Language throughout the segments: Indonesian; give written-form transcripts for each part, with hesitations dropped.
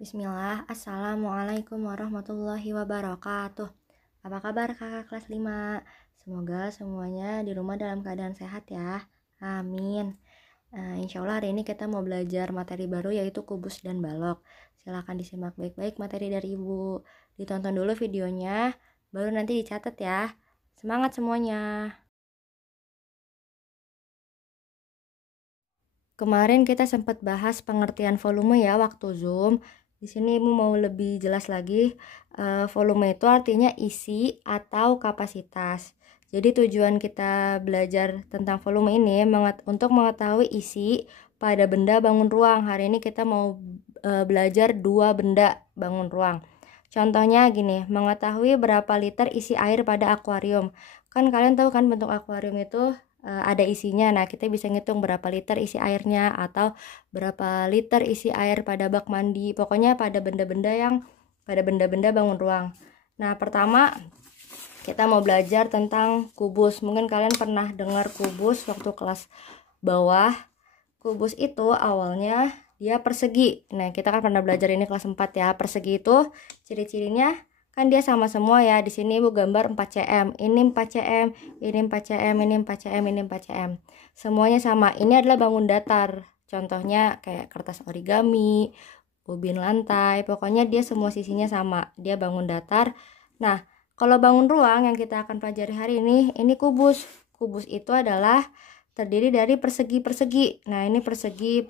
Bismillah, Assalamualaikum warahmatullahi wabarakatuh. Apa kabar kakak kelas 5? Semoga semuanya di rumah dalam keadaan sehat ya. Amin. Insya Allah hari ini kita mau belajar materi baru yaitu kubus dan balok. Silahkan disimak baik-baik materi dari ibu. Ditonton dulu videonya, baru nanti dicatat ya. Semangat semuanya. Kemarin kita sempat bahas pengertian volume ya waktu Zoom. Di sini Ibu mau lebih jelas lagi. Volume itu artinya isi atau kapasitas. Jadi tujuan kita belajar tentang volume ini untuk mengetahui isi pada benda bangun ruang. Hari ini kita mau belajar dua benda bangun ruang. Contohnya gini, mengetahui berapa liter isi air pada akuarium. Kan kalian tahu kan bentuk akuarium itu ada isinya. Nah, kita bisa ngitung berapa liter isi airnya atau berapa liter isi air pada bak mandi. Pokoknya pada benda-benda bangun ruang. Nah, pertama kita mau belajar tentang kubus. Mungkin kalian pernah dengar kubus waktu kelas bawah. Kubus itu awalnya dia persegi. Nah, kita kan pernah belajar ini kelas 4 ya. Persegi itu ciri-cirinya kan dia sama semua ya. Di sini Ibu gambar 4 cm. Ini 4 cm, ini 4 cm, ini 4 cm, ini 4 cm. Semuanya sama. Ini adalah bangun datar. Contohnya kayak kertas origami, ubin lantai. Pokoknya dia semua sisinya sama. Dia bangun datar. Nah, kalau bangun ruang yang kita akan pelajari hari ini kubus. Kubus itu adalah terdiri dari persegi-persegi. Nah, ini persegi,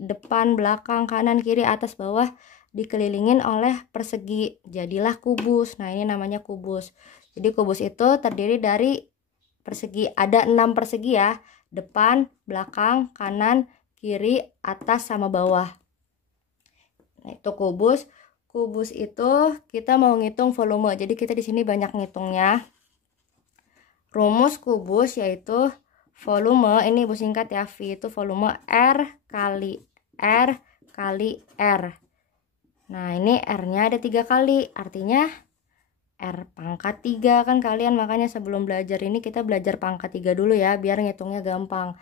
depan, belakang, kanan, kiri, atas, bawah dikelilingin oleh persegi, jadilah kubus. Nah, ini namanya kubus. Jadi kubus itu terdiri dari persegi, ada 6 persegi ya, depan, belakang, kanan, kiri, atas, sama bawah. Nah, itu kubus. Kubus itu kita mau ngitung volume, jadi kita di sini banyak ngitungnya. Rumus kubus yaitu volume, ini Ibu singkat ya, V itu volume R kali R kali R. Nah, ini R-nya ada 3 kali, artinya R pangkat 3 kan kalian, makanya sebelum belajar ini kita belajar pangkat 3 dulu ya, biar ngitungnya gampang.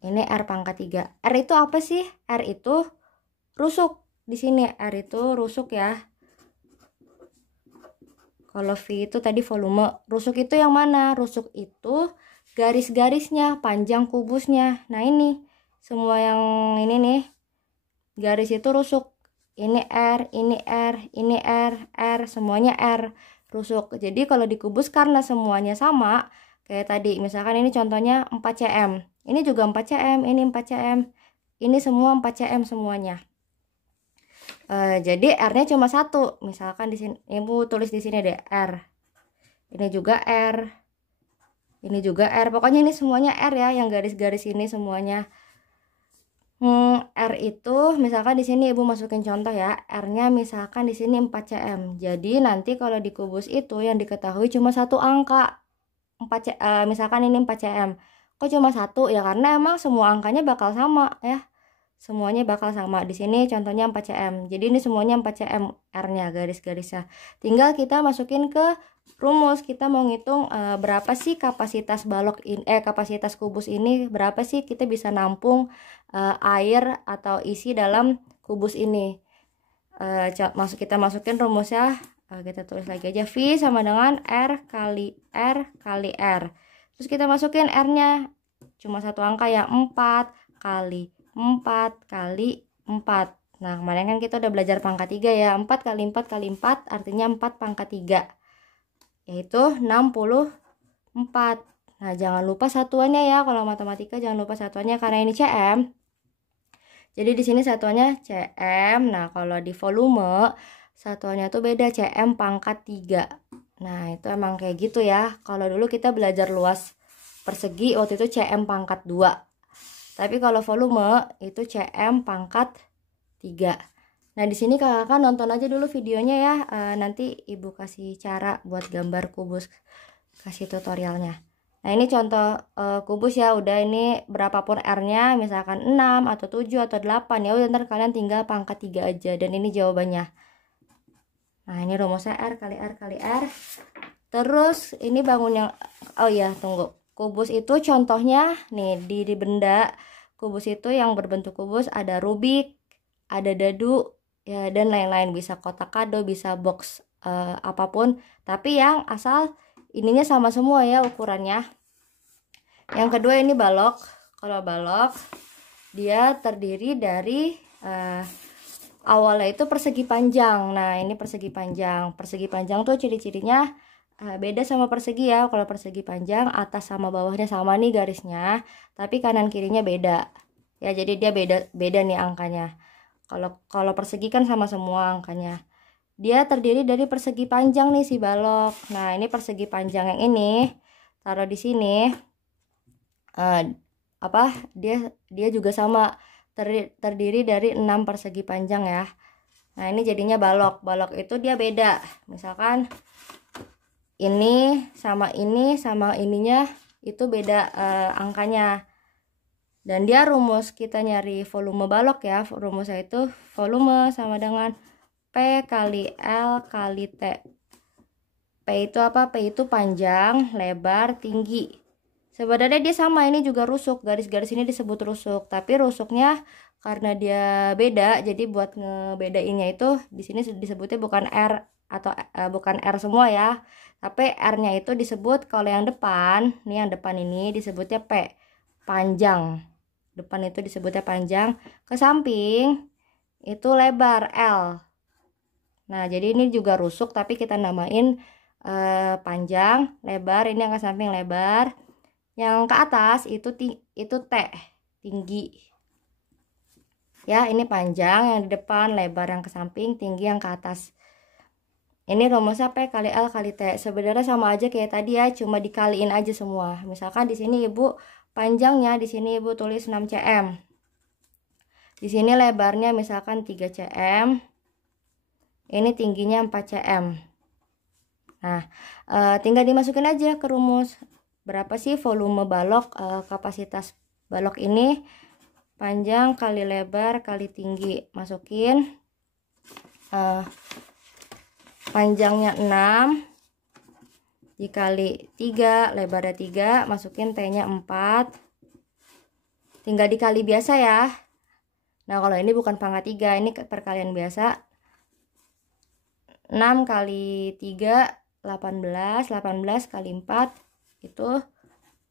Ini R pangkat 3. R itu apa sih? R itu rusuk. Di sini R itu rusuk ya. Kalau V itu tadi volume, rusuk itu yang mana? Rusuk itu garis-garisnya, panjang kubusnya. Nah, ini semua yang ini nih, garis itu rusuk. Ini R, ini R, ini R, R, semuanya R, rusuk. Jadi kalau dikubus karena semuanya sama, kayak tadi, misalkan ini contohnya 4 cm. Ini juga 4 cm, ini 4 cm. Ini semua 4 cm semuanya. Jadi R-nya cuma 1. Misalkan di sini Ibu tulis di sini deh R. Ini juga R. Ini juga R. Pokoknya ini semuanya R ya, yang garis-garis ini semuanya. R itu misalkan di sini Ibu masukin contoh ya, R-nya misalkan di sini 4 cm. Jadi nanti kalau dikubus itu yang diketahui cuma satu angka. Misalkan ini 4 cm. Kok cuma satu? Ya karena emang semua angkanya bakal sama ya. Semuanya bakal sama. Di sini contohnya 4 cm. Jadi ini semuanya 4 cm R-nya, garis-garisnya. Tinggal kita masukin ke rumus. Kita mau ngitung berapa sih kapasitas kapasitas kubus ini, berapa sih kita bisa nampung air atau isi dalam kubus ini. Kita masukin rumusnya, kita tulis lagi aja, V sama dengan R kali R kali R. Terus kita masukin R-nya cuma satu angka ya, 4 kali 4 kali 4. Nah, kemarin kan kita udah belajar pangkat 3 ya. 4 kali 4 kali 4 artinya 4 pangkat 3, yaitu 64. Nah, jangan lupa satuannya ya. Kalau matematika jangan lupa satuannya karena ini cm. Jadi di sini satuannya cm. Nah, kalau di volume satuannya tuh beda, cm pangkat 3. Nah, itu emang kayak gitu ya. Kalau dulu kita belajar luas persegi waktu itu cm pangkat 2. Tapi kalau volume itu cm pangkat 3. Nah, di sini kakak nonton aja dulu videonya ya. Nanti Ibu kasih cara buat gambar kubus, kasih tutorialnya. Nah, ini contoh kubus ya. Udah ini berapapun R-nya, misalkan 6 atau 7 atau 8 ya. Udah, ntar kalian tinggal pangkat 3 aja dan ini jawabannya. Nah, ini rumusnya R kali R kali R. Terus ini bangun yang tunggu. Kubus itu contohnya nih di benda kubus itu yang berbentuk kubus ada rubik, ada dadu, ya, dan lain-lain, bisa kotak kado, bisa box apapun, tapi yang asal ininya sama semua ya ukurannya. Yang kedua ini balok. Kalau balok dia terdiri dari awalnya itu persegi panjang. Nah, ini persegi panjang. Persegi panjang tuh ciri-cirinya beda sama persegi ya. Kalau persegi panjang atas sama bawahnya sama nih garisnya, tapi kanan kirinya beda. Ya, jadi dia beda nih angkanya. Kalau persegi kan sama semua angkanya. Dia terdiri dari persegi panjang nih si balok. Nah, ini persegi panjang yang ini taruh di sini. Dia juga sama terdiri dari 6 persegi panjang ya. Nah, ini jadinya balok. Balok itu dia beda. Misalkan ini sama ininya itu beda angkanya. Dan dia rumus kita nyari volume balok ya. Rumusnya itu volume sama dengan P kali L kali T. P itu apa? P itu panjang, lebar, tinggi. Sebenarnya dia sama, ini juga rusuk. Garis-garis ini disebut rusuk, tapi rusuknya karena dia beda, jadi buat ngebedainnya itu di sini disebutnya bukan R atau bukan R semua ya. Tapi R-nya itu disebut kalau yang depan, nih yang depan ini disebutnya P, panjang. Depan itu disebutnya panjang, ke samping itu lebar L. Nah, jadi ini juga rusuk tapi kita namain panjang, lebar, ini yang ke samping lebar. Yang ke atas itu T, tinggi. Ya, ini panjang yang di depan, lebar yang ke samping, tinggi yang ke atas. Ini rumusnya P kali L kali T. Sebenarnya sama aja kayak tadi ya, cuma dikaliin aja semua. Misalkan di sini Ibu panjangnya di sini Ibu tulis 6 cm. Di sini lebarnya misalkan 3 cm. Ini tingginya 4 cm. Nah, tinggal dimasukin aja ke rumus. Berapa sih volume balok, kapasitas balok ini? Panjang kali lebar kali tinggi. Masukin panjangnya 6 dikali 3, lebarnya 3, masukin T-nya 4. Tinggal dikali biasa ya. Nah, kalau ini bukan pangkat 3, ini perkalian biasa. 6 kali 3, 18, 18 kali 4 itu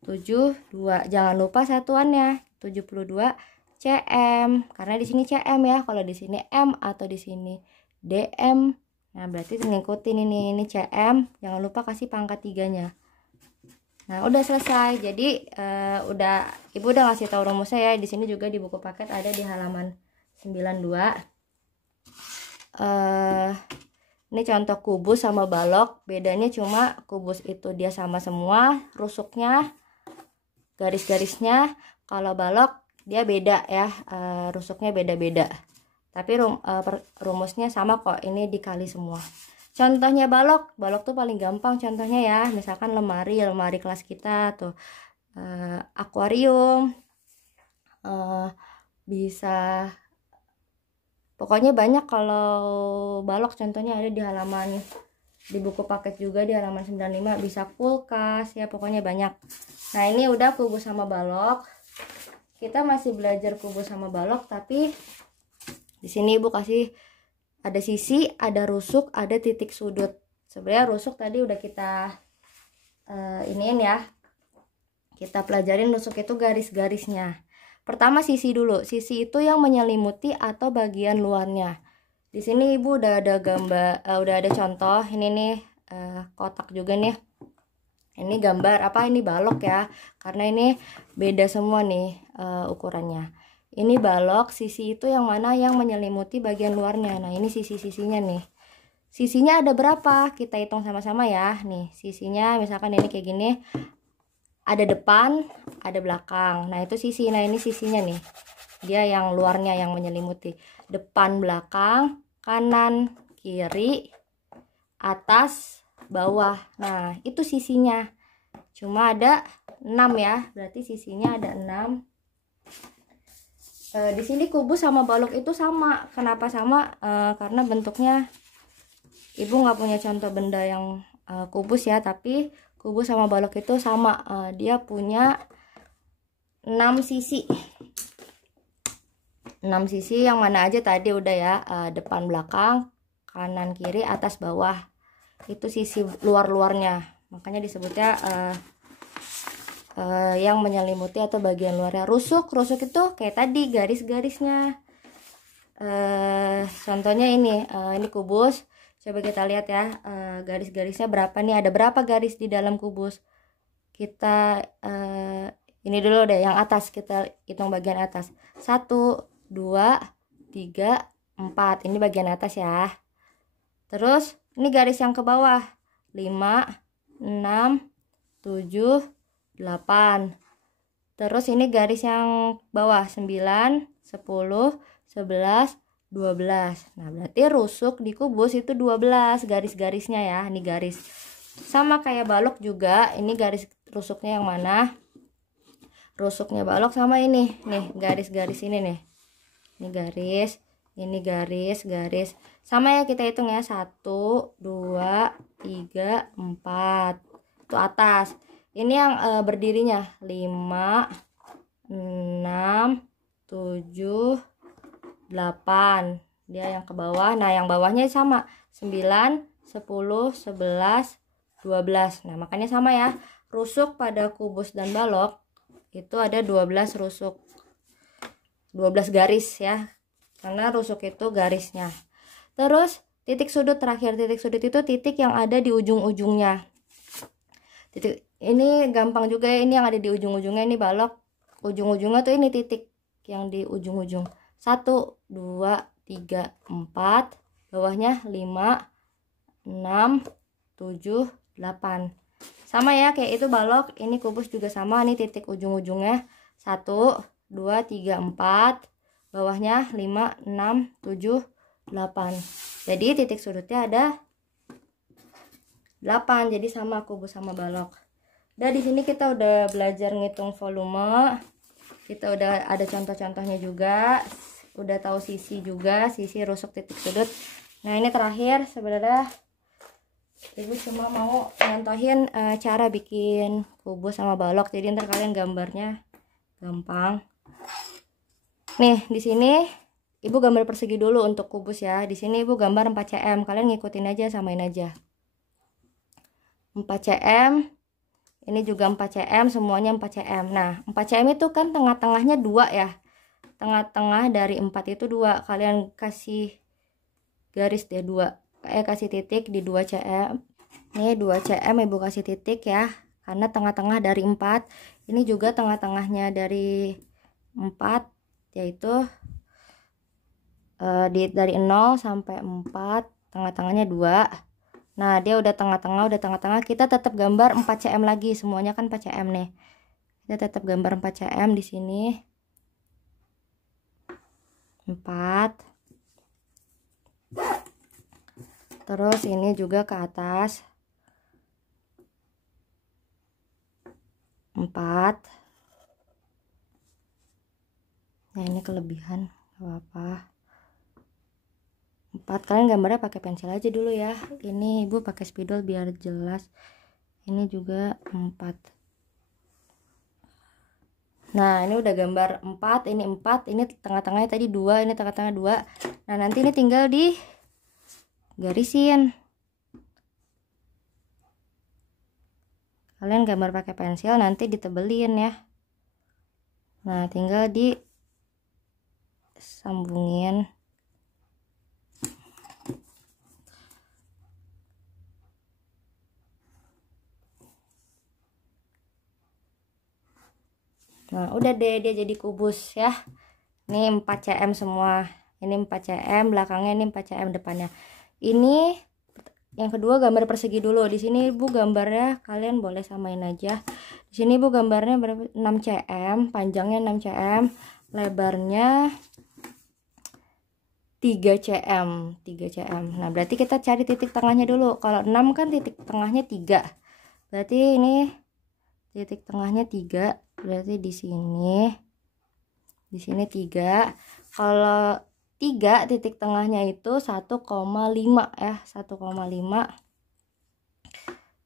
72. Jangan lupa satuannya, 72 cm. Karena di sini cm ya, kalau di sini m atau di sini dm. Nah, berarti ngikutin ini cm, jangan lupa kasih pangkat 3-nya. Nah, udah selesai. Jadi udah Ibu udah ngasih tahu rumusnya ya. Di sini juga di buku paket ada di halaman 92. Ini contoh kubus sama balok. Bedanya cuma kubus itu dia sama semua rusuknya, garis-garisnya. Kalau balok dia beda ya, rusuknya beda-beda. Tapi rumusnya sama kok, ini dikali semua. Contohnya balok tuh paling gampang contohnya ya. Misalkan lemari kelas kita tuh, akuarium, bisa, pokoknya banyak. Kalau balok contohnya ada di halaman, di buku paket juga di halaman 95, bisa kulkas ya, pokoknya banyak. Nah, ini udah kubus sama balok. Kita masih belajar kubus sama balok, tapi di sini Ibu kasih ada sisi, ada rusuk, ada titik sudut. Sebenarnya rusuk tadi udah kita iniin ya. Kita pelajarin rusuk itu garis-garisnya. Pertama sisi dulu. Sisi itu yang menyelimuti atau bagian luarnya. Di sini Ibu udah ada gambar, udah ada contoh. Ini nih kotak juga nih. Ini gambar apa? Ini balok ya. Karena ini beda semua nih ukurannya. Ini balok, sisi itu yang mana yang menyelimuti bagian luarnya. Nah, ini sisi-sisinya nih. Sisinya ada berapa? Kita hitung sama-sama ya. Nih, sisinya misalkan ini kayak gini. Ada depan, ada belakang. Nah, itu sisi. Nah, ini sisinya nih. Dia yang luarnya yang menyelimuti. Depan, belakang, kanan, kiri, atas, bawah. Nah, itu sisinya. Cuma ada 6 ya. Berarti sisinya ada 6. Di sini kubus sama balok itu sama. Kenapa sama? Karena bentuknya Ibu nggak punya contoh benda yang kubus ya, tapi kubus sama balok itu sama. Dia punya 6 sisi. 6 sisi yang mana aja tadi udah ya, depan belakang, kanan kiri, atas bawah. Itu sisi luar-luarnya. Makanya disebutnya yang menyelimuti atau bagian luarnya. Rusuk itu kayak tadi garis-garisnya. Contohnya ini kubus. Coba kita lihat ya, garis-garisnya berapa nih, ada berapa garis di dalam kubus. Kita ini dulu deh, yang atas kita hitung bagian atas. 1, 2, 3, 4. Ini bagian atas ya. Terus ini garis yang ke bawah. 5, 6, 7, 8. Terus ini garis yang bawah 9, 10, 11, 12. Nah, berarti rusuk di kubus itu 12 garis-garisnya ya. Ini garis. Sama kayak balok juga, ini garis rusuknya yang mana? Rusuknya balok sama ini. Nih, garis-garis ini nih. Ini garis, ini garis. Sama ya, kita hitung ya. 1, 2, 3, 4. Itu atas. Ini yang berdirinya 5, 6, 7, 8. Dia yang ke bawah. Nah, yang bawahnya sama 9, 10, 11, 12. Nah, makanya sama ya. Rusuk pada kubus dan balok itu ada 12 rusuk. 12 garis ya. Karena rusuk itu garisnya. Terus titik sudut terakhir. Titik sudut itu titik yang ada di ujung-ujungnya. Titik ini gampang juga ya, ini yang ada di ujung-ujungnya, ini balok. Ujung-ujungnya tuh ini titik yang di ujung-ujung. 1, 2, 3, 4. Bawahnya 5, 6, 7, 8. Sama ya kayak itu balok. Ini kubus juga sama, nih titik ujung-ujungnya 1, 2, 3, 4. Bawahnya 5, 6, 7, 8. Jadi titik sudutnya ada 8. Jadi sama kubus sama balok. Udah, di sini kita udah belajar ngitung volume. Kita udah ada contoh-contohnya juga. Udah tahu sisi juga, sisi rusuk titik sudut. Nah, ini terakhir sebenarnya Ibu cuma mau contohin cara bikin kubus sama balok. Jadi ntar kalian gambarnya gampang. Nih, di sini Ibu gambar persegi dulu untuk kubus ya. Di sini Ibu gambar 4 cm. Kalian ngikutin aja, samain aja. 4 cm. Ini juga 4 cm, semuanya 4 cm. Nah, 4 cm itu kan tengah-tengahnya 2 ya. Tengah-tengah dari 4 itu 2. Kalian kasih garis deh 2. Kasih titik di 2 cm. Nih 2 cm Ibu kasih titik ya. Karena tengah-tengah dari 4. Ini juga tengah-tengahnya dari 4, yaitu dari 0 sampai 4. Tengah-tengahnya 2. Nah, dia udah tengah-tengah, kita tetap gambar 4 cm lagi, semuanya kan 4 cm nih. Kita tetap gambar 4 cm di sini. 4. Terus ini juga ke atas 4. Nah, ini kelebihan, gak apa-apa. 4. Kalian gambarnya pakai pensil aja dulu ya. Ini Ibu pakai spidol biar jelas. Ini juga 4. Nah, ini udah gambar 4, ini 4, ini tengah-tengahnya tadi 2, ini tengah-tengah 2. Nah, nanti ini tinggal di garisin. Kalian gambar pakai pensil, nanti ditebelin ya. Nah, tinggal di sambungin. Nah, udah deh, dia jadi kubus ya. Ini 4 cm semua. Ini 4 cm, belakangnya ini 4 cm depannya. Ini yang kedua gambar persegi dulu. Di sini Ibu gambarnya kalian boleh samain aja. Di sini Ibu gambarnya berapa? 6 cm, panjangnya 6 cm, lebarnya 3 cm. 3 cm. Nah, berarti kita cari titik tengahnya dulu. Kalau 6 kan titik tengahnya 3. Berarti ini titik tengahnya 3. Berarti di sini 3. Kalau 3 titik tengahnya itu 1,5 ya, 1,5.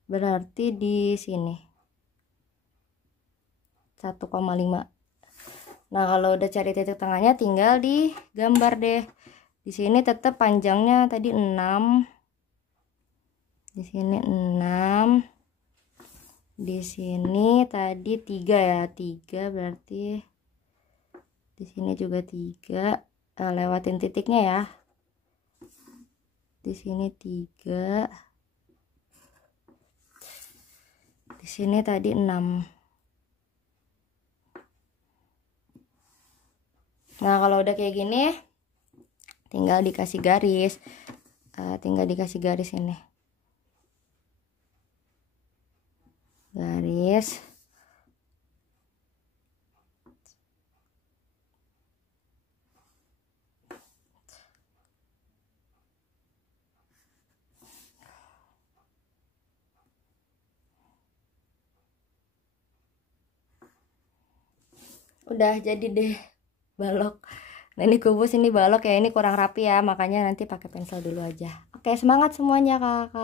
Berarti di sini 1,5. Nah, kalau udah cari titik tengahnya tinggal digambar deh. Di sini tetap panjangnya tadi 6. Di sini 6. Di sini tadi 3 ya. 3 berarti di sini juga 3. Lewatin titiknya ya. Di sini 3. Di sini tadi 6. Nah, kalau udah kayak gini tinggal dikasih garis. Tinggal dikasih garis ini. Garis. Udah jadi deh balok. Nah, ini kubus, ini balok ya, ini kurang rapi ya, makanya nanti pakai pensil dulu aja. Oke, semangat semuanya kakak.